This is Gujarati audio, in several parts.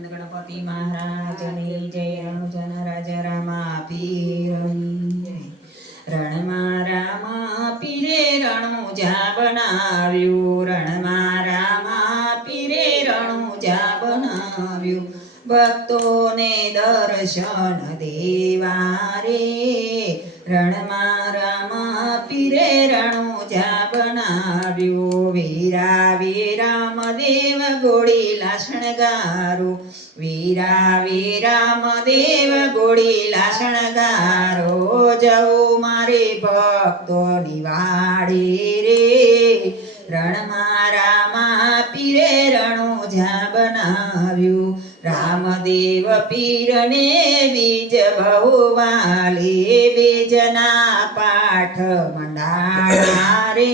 આનંદ ગણપતિ મહારાજની જય રણુજન રાજા રામા પીરની જય રણમાં રામા પીરે રણુજા બનાવ્યું રણમાં રામા પીરે રણુજા બનાવ્યું ભક્તોને દર્શન દેવા રે રણમાં રામા પીરે રણુજા બનાવ્યું વીરા વીરામદેવ ગોળીલા શણગારો વીરા વીરામદેવ ગોળીલા શણગારો જવું મારે ભક્તોની વાડી રે રણમાં રામા પીરે રણુજા બનાવ્યું રામદેવ પીરને બીજ બહુ વાલી બીજના પાઠ મંડાણા રે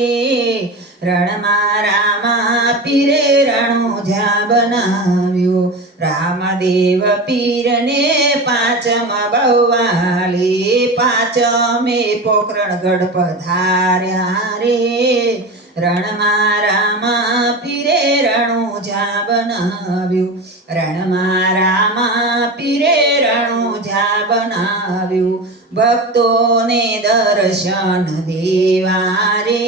રણમાં રામા પીરે રણુજા બનાવ્યું રામદેવ પીરને પાંચમ બહુ વાલી પાંચમે પોકરણગઢ પધાર્યા રે રણમાં રામા પીરે રણુજા બનાવ્યું રણમાં રામા પીરે રણુજા બનાવ્યું ભક્તોને દર્શન દેવા રે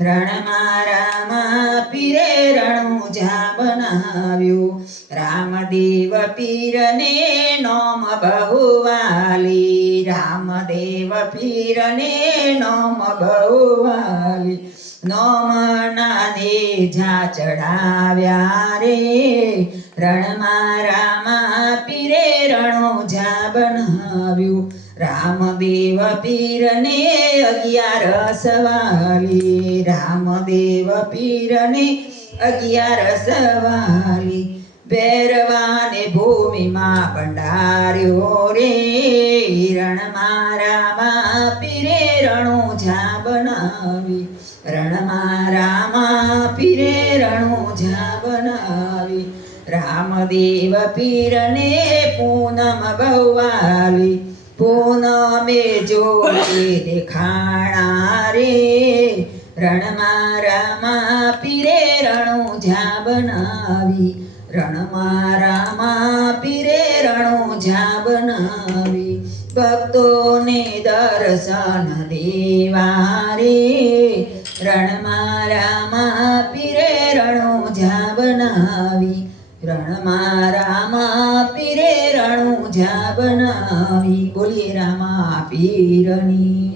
રણમાં રામા પીરે રણુજા બનાવ્યું રામદેવ પીરને નોમ બહુ વાલી રામદેવ પીરને નોમ બહુ વાલી નોમના નેજા ચડાવ્યા રે રણમાં રામા પીરે રણુજા બનાવ્યું રામદેવ પીરને 11 વાલી રામદેવ પીરને 11 વાલી ભૈરવાને ભૂમિમાં ભંડાર્યો રે રણમાં રામા પીરે રણુજા બનાવી રણમાં રામા પીરે રણુજા બનાવી રામદેવ પીરને પૂનમ બહુ વાલી પૂનમે જોડે દેખાણા રે રણમાં રામા પીરે રણુજા બનાવી રણમાં રામા પીરે રણુજા બનાવી ભક્તોને દર્શન દેવા રે રણમાં રામા પીરે રણુજા બનાવી રણમાં રામા પીરે રણુજા બનાવી બોલીએ રામા પીરની